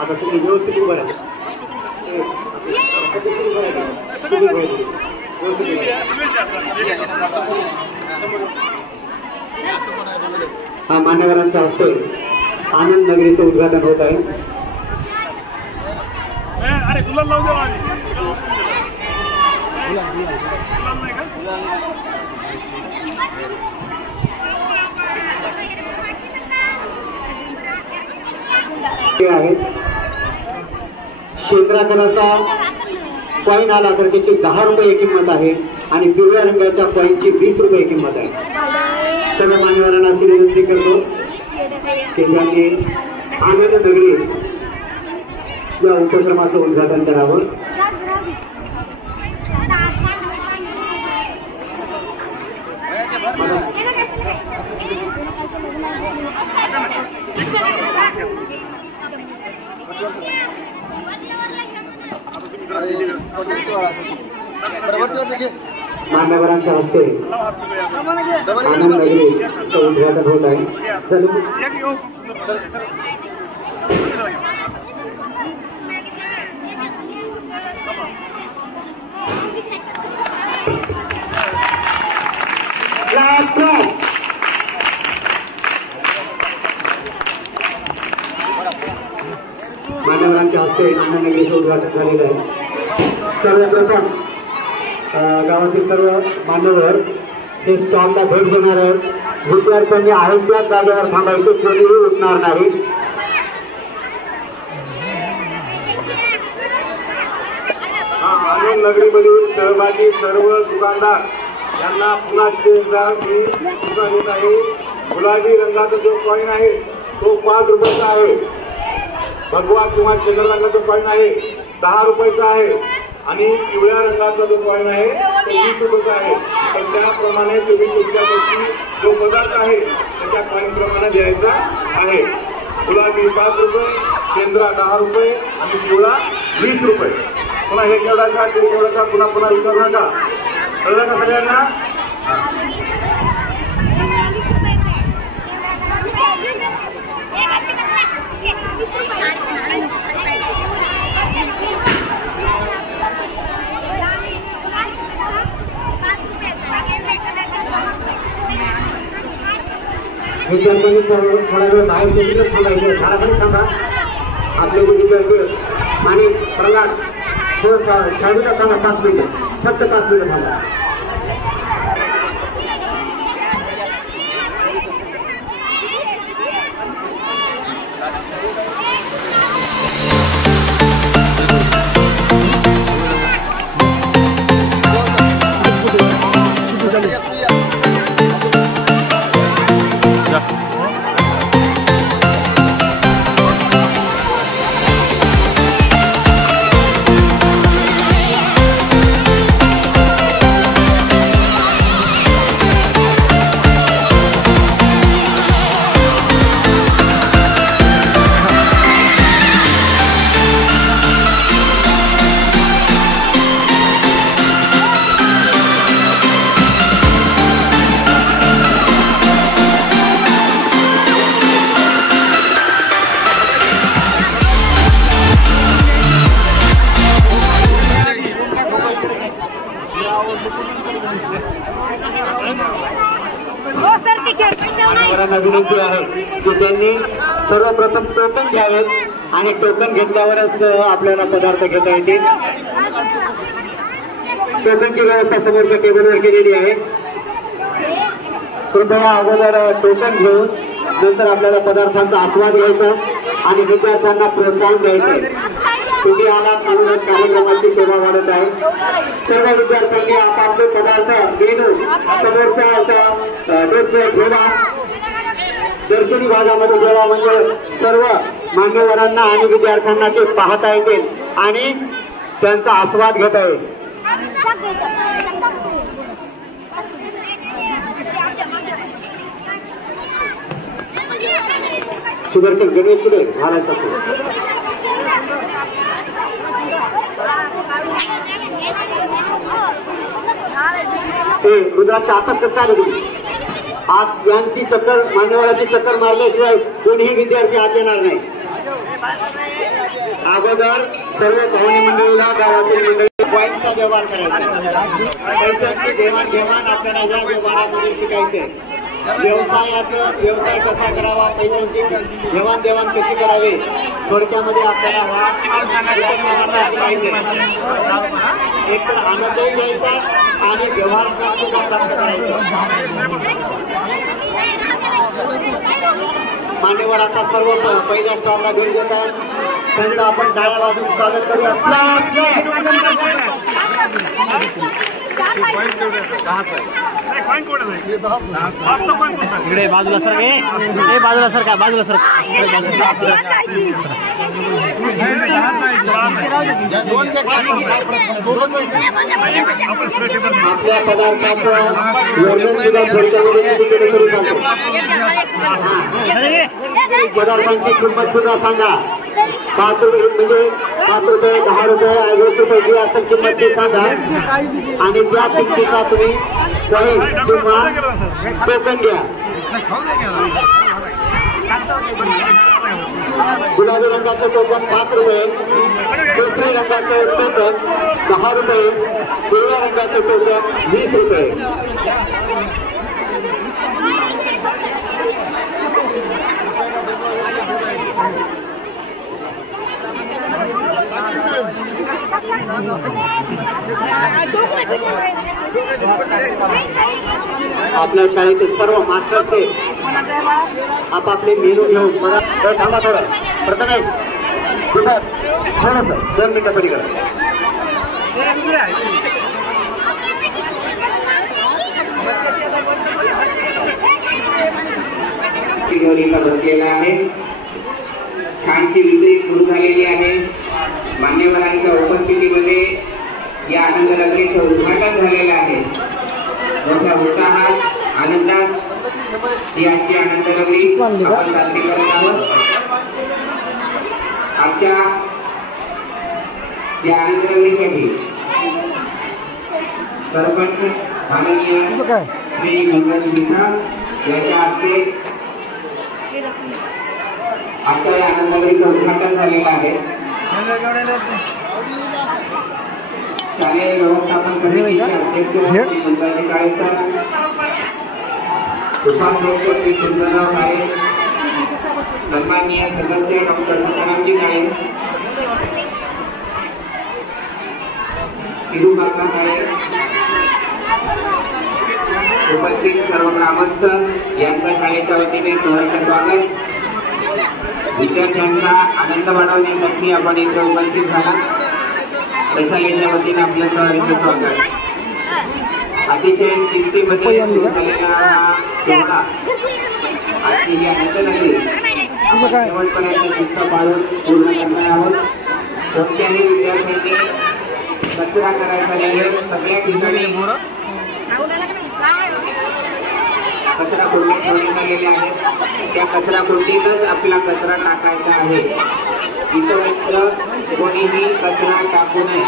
आता तुम्ही व्यवस्थित उभं राहा. हा मान्यवरांच्या हस्ते आनंद नगरीचं उद्घाटन होत आहे. शेंद्रा कलरचा कॉईन आला तर त्याची 10 रुपये किंमत आहे आणि पिवळ्या रंगाच्या कॉईनची 20 रुपये किंमत आहे. सर्व मान्यवरांना अशी विनंती करतो की त्यांनी आनंद नगरी या उपक्रमाचं उद्घाटन करावं. मान्यवरांच्या हस्ते आनंद नगरीचं उद्घाटन होत आहे. मान्यवरांच्या हस्ते आनंद नगरीचं उद्घाटन झालेलं आहे. सर्वप्रथम गावातील सर्व मान्यवर हे स्टॉलला भेट देणार आहेत. विद्यार्थ्यांनी आहेत त्या जागेवर थांबायचे, कोणीही उठणार नाही. आनंद नगरीमधील सहभागी सर्व दुकानदार यांना पुन्हा एकदा मी सूचना देत आहे. गुलाबी रंगाचा जो कॉईन आहे तो 5 रुपयाचा आहे. भगवा किंवा शेंद्रा रंगाचा कॉईन आहे 10 रुपयाचा आहे आणि पिवळ्या रंगाचा जो कॉईन आहे तो 20 रुपयाचा आहे. तर त्याप्रमाणे तुम्ही तुमच्यापाशी जो पदार्थ आहे त्याच्या कॉईन प्रमाणे द्यायचा आहे. गुलाबी 5 रुपये, शेंद्रा 10 रुपये आणि पिवळा 20 रुपये. पुन्हा हे केवढाचा ते केवढाचा पुन्हा पुन्हा विचारू नका. कळलं का सगळ्यांना? विद्यार्थ्यांनी थोडा वेळ बाहेर गेले थांबायचे, झाडाखाली थांबा. आपले जे विद्यार्थी आणि प्रल्हाद थोडं शाळेला थांबा 5 मिनिटं, फक्त 5 मिनिटं थांबा. विनंती आहे की त्यांनी सर्वप्रथम टोकन घ्यावेत आणि टोकन घेतल्यावरच आपल्याला पदार्थ घेता येतील. टोकनची व्यवस्था समोरच्या टेबलवर केलेली आहे. कृपया अगोदर टोकन घेऊन नंतर आपल्याला पदार्थांचा आस्वाद घ्यायचा आणि विद्यार्थ्यांना प्रोत्साहन द्यायचं. तुम्ही आलात म्हणूनच कार्यक्रमाची शोभा वाढत आहे. सर्व विद्यार्थ्यांनी आपापले पदार्थ मेनू समोरच्या डेस्कवर ठेवा. दर्शनी भागामध्ये ठेवा म्हणजे सर्व मान्यवरांना आणि विद्यार्थ्यांना ते पाहता येतील आणि त्यांचा आस्वाद घेता येईल. सुदर्शन गणेश कुठे घालायचा ते रुद्राच्या आताच कसं काय आलं तुम्ही? आज यांची चक्कर मान्यवराची चक्कर मारल्याशिवाय कोणीही विद्यार्थी आत येणार नाही. अगोदर सर्व पाहुणे मंडळीला गावातील मंडळी कॉईनचा व्यवहार करायचा, पैशांची देवाणघेवाण आपल्याला या व्यवहारामध्ये शिकायचे. व्यवसाय कसा करावा, पैशांची देवाणघेवाण कशी करावी, थोडक्यामध्ये आपल्याला हा शिकायचे. एक तर आनंदही घ्यायचा आणि व्यवहार सुद्धा प्राप्त करायचं. मान्यवर आता सर्व पहिल्या स्टॉलला भेट देत आहेत, त्यांचं आपण टाळ्या वाजून स्वागत करूया. इकडे बाजूला सर बाजूला सर का बाजूला सर आपल्या पदार्थाचं वर्णन सुद्धा थोडक्यामध्ये किती केलं तरी चालतं. पदार्थांची किंमत सुद्धा सांगा. 5 रुपये म्हणजे 5 रुपये 10 रुपये 20 रुपये जी असेल किंमत ती सांगा आणि त्या किमतीचा तुम्ही कॉईन किंवा टोकन घ्या. गुलाबी रंगाचं टोकन 5 रुपये, केसरी रंगाचं टोकन 10 रुपये, पिवळ्या रंगाचं टोकन 20 रुपये. आपल्या शाळेतील सर्व मास्टर्सचे आपापले मेनू घेऊन मला थांबा थोडं. प्रथमेश दीपक थोडंसं 2 मिनिटं पलीकडे. बसलेला आहे. छानशी विक्री सुरू झालेली आहे. मान्यवरांच्या उपस्थितीमध्ये या आनंद नगरीचं उद्घाटन झालेलं आहे. मोठ्या उत्साहात आनंदात ही आजची आनंद नगरी आपण साजरी करत आहोत. आजच्या या आनंद नगरीसाठी सरपंच माननीय श्री गणपत मिश्रा यांच्या हस्ते आजच्या या आनंद नगरीचं उद्घाटन झालेलं आहे. शालेय व्यवस्थापन समितीचे अध्यक्ष श्री गणपती काळे सर, उपाध्यक्ष श्री सुंदरराव काळे, सन्माननीय सदस्य डॉक्टर सीतारामजी काळे, काका काळे, उपस्थित सर्व ग्रामस्थ यांचं शाळेच्या वतीने सहर्ष स्वागत. विद्यार्थ्यांचा आनंद वाढवण्यासाठी आपण इथे उपस्थित झाला. शाळेच्या वतीने आपलं सहर्ष स्वागत. अतिशय शिस्तीमध्ये सुरू झालेला हा सोहळा आजची ही आनंद नगरी शेवटपर्यंत शिस्त पाळून पूर्ण करणार आहोत. कोणत्याही विद्यार्थ्यांनी कचरा करायचा नाही. सगळ्या ठिकाणी कचरा कुंडी ठेवण्यात आलेले आहेत. त्या कचरा कुंडीतच आपला कचरा टाकायचा आहे. इतरत्र कोणीही कचरा टाकू नये.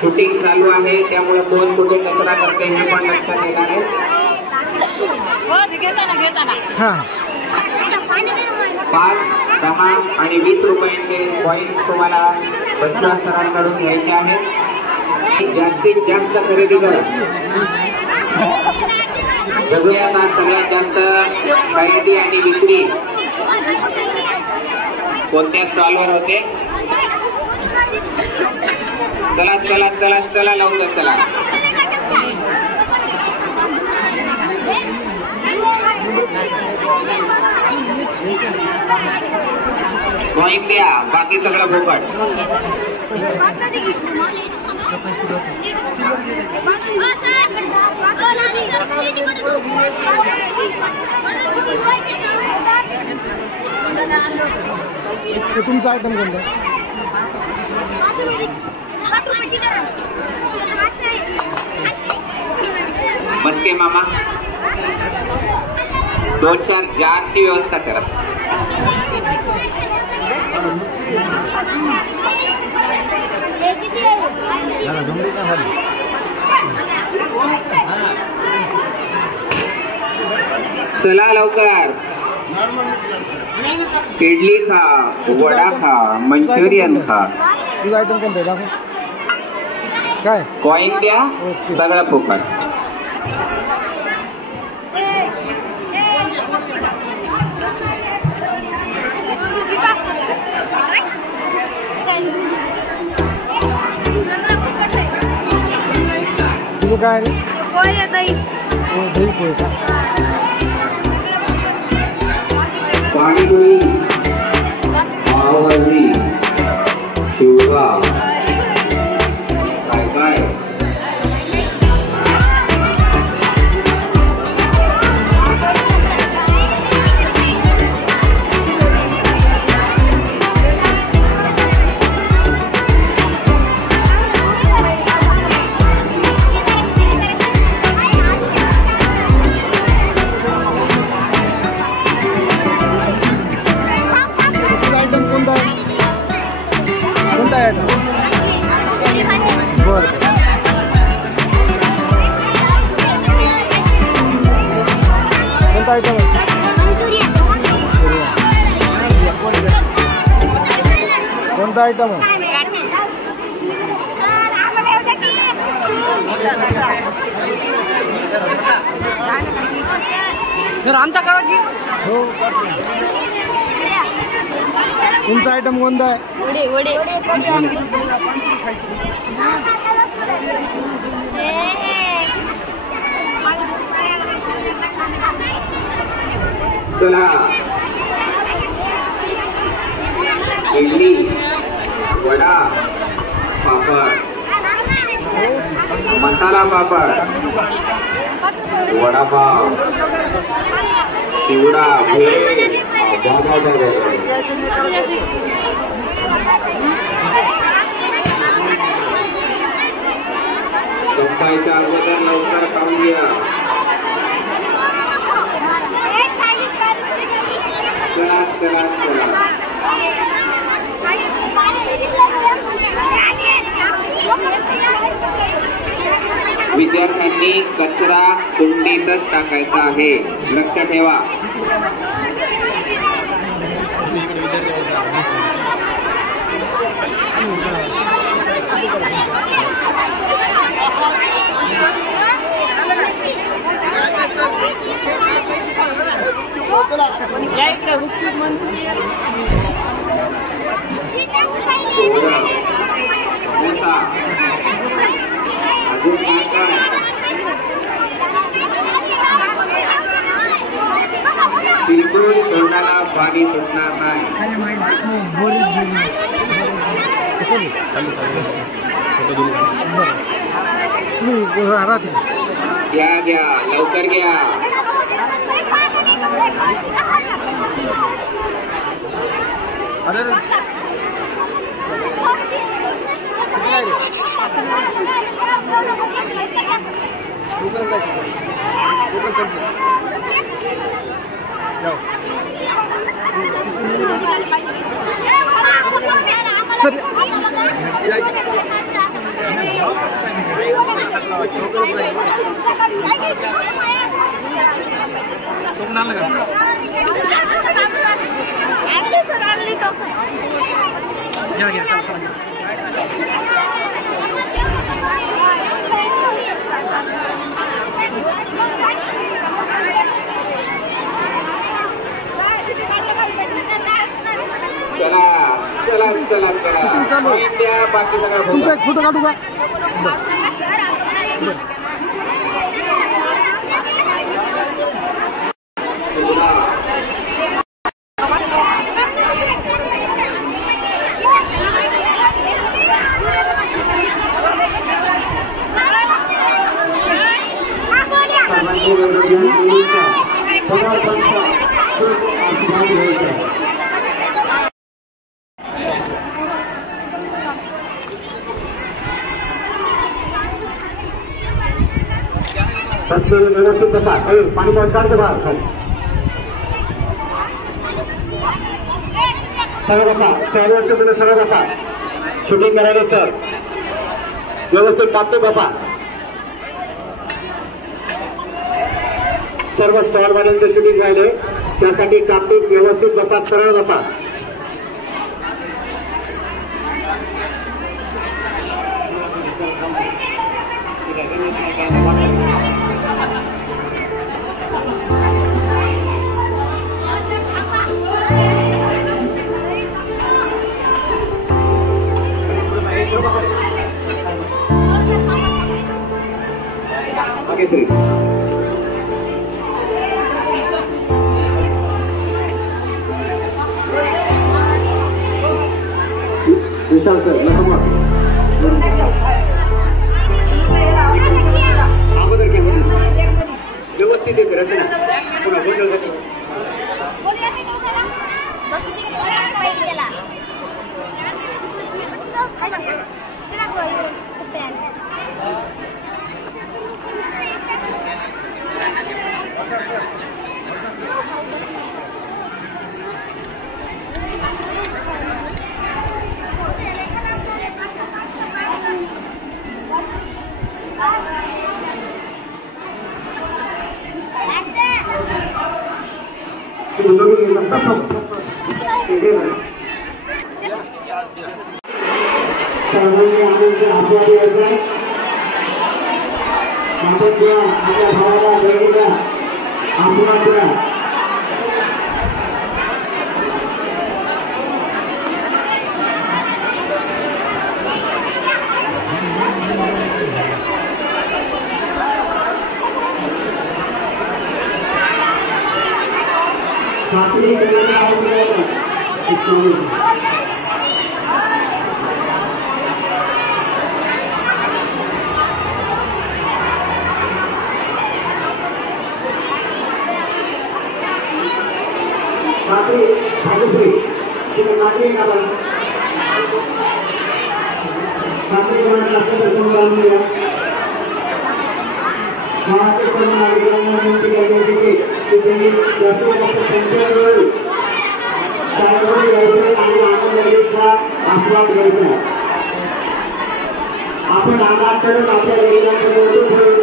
शूटिंग चालू आहे त्यामुळे कोण कुठे कचरा करते हे पण लक्षात येणार आहे. 5, 10 आणि 20 रुपयांचे कॉईन्स तुम्हाला बच्चा सरांकडून घ्यायचे आहेत. जास्तीत जास्त खरेदी करा. बघूया आता सगळ्यात जास्त खरेदी आणि विक्री कोणत्या स्टॉलवर होते. चला चला चला चला लवकर चला. कॉईन द्या, बाकी सगळं फुकट. तुमचा आयटम कोणता? मस्के मामा 2-4 जारची व्यवस्था करा. चला लवकर. इडली खा, वडा खा, मंचुरियन खा, तुझा आयटम कोणता आहे दाखव. काय कॉईन द्या, सगळं फुकट. तुझं काय रे? दही दही पोहे का? पाणीपुरी, पावभाजी, चिवडा, काय काय. तुझा आयटम कोणता आहे? कोणता आहे आयटम? बरं कोणता आयटम आहे? कोणता आयटम आहे? आमचा करा की हो. तुमचा आयटम कोणता आहे? वडे वडे चला, इडली, वडा, पापड, मसाला पापड, वडापाव, चिवडा, भेळ. संपायच्या अगोदर लवकर खाऊन घ्या. चला चला चला. विद्यार्थ्यांनी कचरा कुंडीतच टाकायचा आहे, लक्ष ठेवा. समोसा, अजून काय काय. बिलकुल तोंडाला पाणी सुटणार नाही. घ्या घ्या, लवकर घ्या. चला चला चला चला, इंडिया बाकी सगळं. तुमचा एक फोटो काढू का? व्यवस्थित बसा. पाणी पाऊस काढते बा. सरळ बसा, स्टँडवरच्या मुलं सरळ बसा. शूटिंग करायला सर व्यवस्थित तापते बसा. सर्व स्टॉलवाल्यांचं शूटिंग राहिले त्यासाठी कार्तिक व्यवस्थित बसा, सरळ बसा. श्री विशाल सर अगोदर घ्या व्यवस्थित येते रचना पुन्हा गोंधळ जातो. सर्वांनी आनंद आस्वाद घ्यायचा. आपण द्या आपल्या भावाला बहिणीला आस्वाद द्या. खात्री करायला आवडतं. खात्री भाग्यश्री तुम्ही खात्री का बरं खात्री कोणाला असेल तर समोर आणून द्या. गावातील सर्व नागरिकांना विनंती करण्यात येते की त्यांनी जास्तीत जास्त संख्येने शाळेमध्ये यायचं आणि आनंदाचा आस्वाद घ्यायचा. आपण आगाकडून आपल्या वडिलांकडे वळून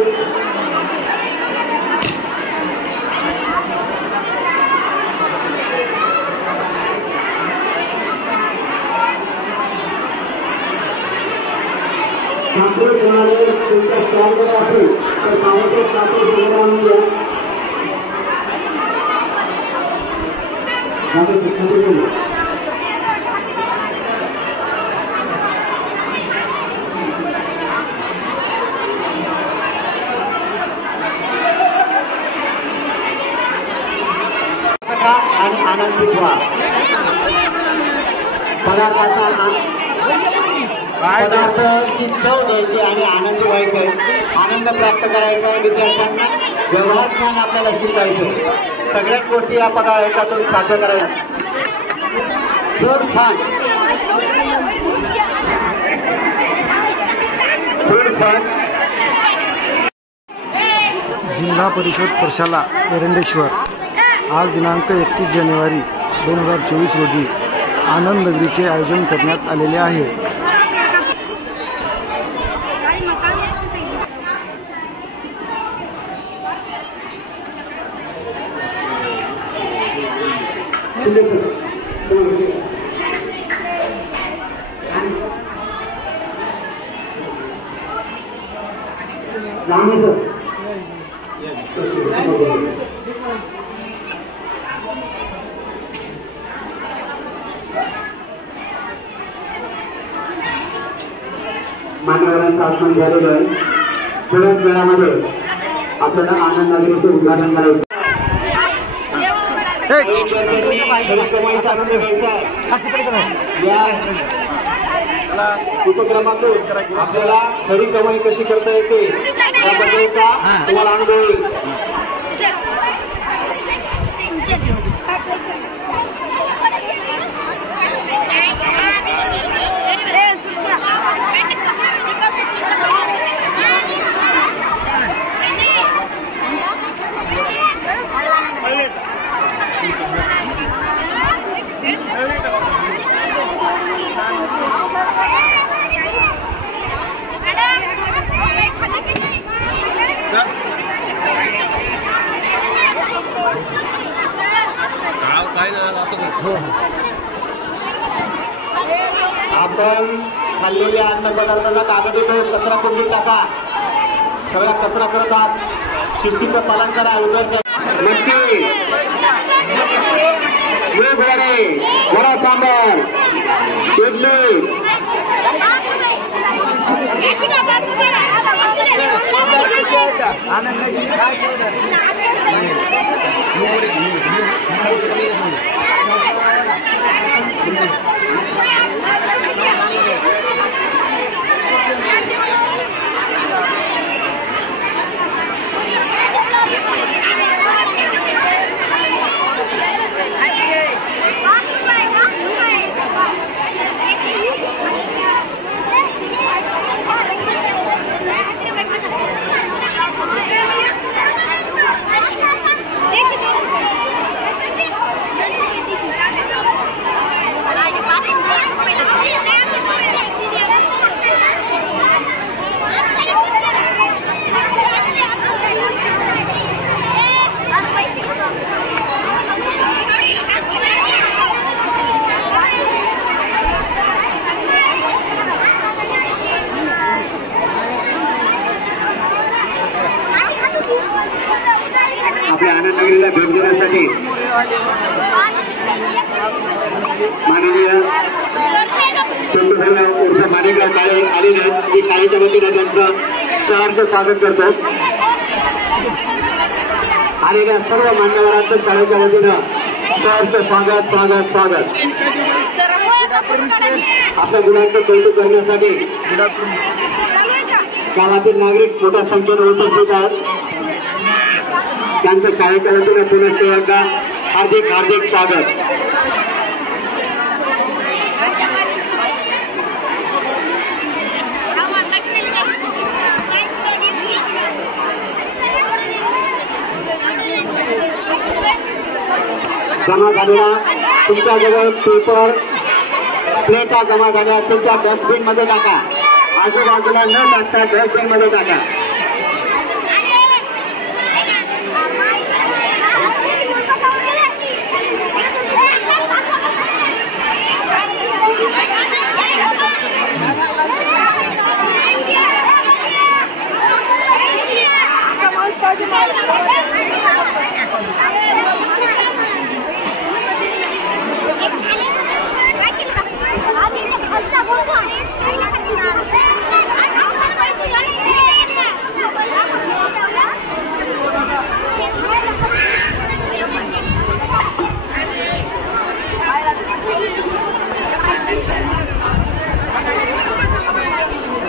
कापूर कोणाला तुमच्या स्टॉलवर असेल तर कापूर समोर आणून द्या. आणि आनंदित व्हा. पदार्थाची चव द्यायची आणि आनंदी व्हायचंय. आनंद प्राप्त करायचा आहे. विद्यार्थ्यांना व्यवहार ज्ञान आपल्याला शिकवायचंय. सगळ्याच गोष्टी या याच्यातून साध्य करायच्या. फूड फन जिल्हा परिषद प्रशाला एरंडेश्वर आज दिनांक 31 जानेवारी 2024 रोजी आनंद नगरीचे आयोजन करण्यात आलेले आहे. मान्यवरांचं आगमन झालेलं आहे. थोड्याच वेळामध्ये आपल्याला आनंद नगरीचं उद्घाटन करायचं. कमाईचा आनंद घ्यायचा. या उपक्रमातून आपल्याला खरी कमाई कशी करता येते याबद्दलचा तुम्हाला अनुभव येईल. आपण खाल्लेल्या अन्न पदार्थाचा कागदी कचरा कुंडीत टाका. सगळा कचरा करतात. शिस्तीचं पालन करा. नक्की वडा सांबार इडली आपल्या आनंदनगरीला भेट देण्यासाठी माननीय पिंटू भैया उर्फ माणिकराव काळे आलेले आहेत. मी शाळेच्या वतीनं त्यांचं सहर्ष स्वागत करतो. आलेल्या सर्व मान्यवरांचं शाळेच्या वतीनं सहर्ष स्वागत स्वागत स्वागत. आपल्या मुलांचं कौतुक करण्यासाठी गावातील नागरिक मोठ्या संख्येने उपस्थित आहेत. त्यांचं शाळेच्या वतीने पुनश्च एकदा हार्दिक हार्दिक स्वागत. जमा झालेला तुमच्याजवळ पेपर प्लेटा जमा झाल्या असतील त्या डस्टबिन मध्ये टाका. आजूबाजूला न टाकता डस्टबिन मध्ये टाका.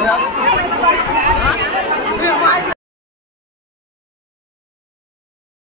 Yeah.